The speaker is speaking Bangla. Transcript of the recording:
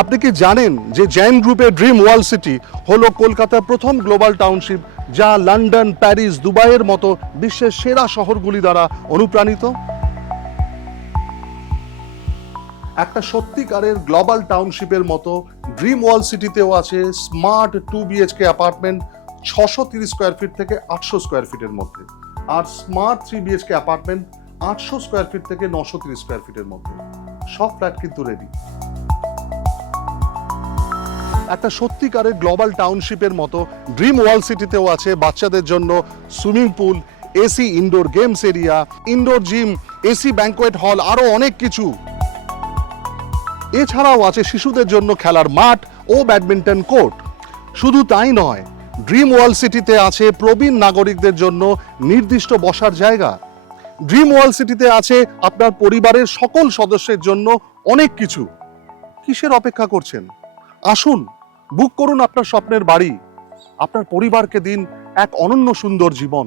আপনি কি জানেন যে জৈন গ্রুপের ড্রিম ওয়ার্ল্ড সিটি হলো কলকাতার প্রথম গ্লোবাল টাউনশিপ যা লন্ডন, প্যারিস, দুবাইয়ের মতো বিশ্বের সেরা শহরগুলি দ্বারা অনুপ্রাণিত? একটা সত্যিকারের গ্লোবাল টাউনশিপের মতো ড্রিম ওয়ার্ল্ড সিটিতেও আছে স্মার্ট টু বিএইচকে অ্যাপার্টমেন্ট ছশো তিরিশ স্কোয়ার ফিট থেকে আটশো স্কোয়ার ফিটের মধ্যে আর স্মার্ট থ্রি বিএইচকে অ্যাপার্টমেন্ট আটশো স্কোয়ার ফিট থেকে নশো তিরিশ স্কোয়ার ফিটের মধ্যে। সব ফ্ল্যাট কিন্তু রেডি একটা সত্যিকারের গ্লোবাল টাউনশিপের মতো ড্রিম ওয়ার্ল্ড সিটিতেও আছে বাচ্চাদের জন্য swimming pool, AC, indoor games area, indoor gym, AC banquet hall আরও অনেক কিছু। এছাড়াও আছে শিশুদের জন্য খেলার মাঠ ও ব্যাডমিন্টন কোর্ট। শুধু তাই নয়, ড্রিম ওয়ার্ল্ড সিটিতে আছে প্রবীণ নাগরিকদের জন্য নির্দিষ্ট বসার জায়গা। ড্রিম ওয়ার্ল্ড সিটিতে আছে আপনার পরিবারের সকল সদস্যের জন্য অনেক কিছু। কিসের অপেক্ষা করছেন? আসুন বুক করুন আপনার স্বপ্নের বাড়ি আপনার পরিবারকে দিন এক অনন্য সুন্দর জীবন।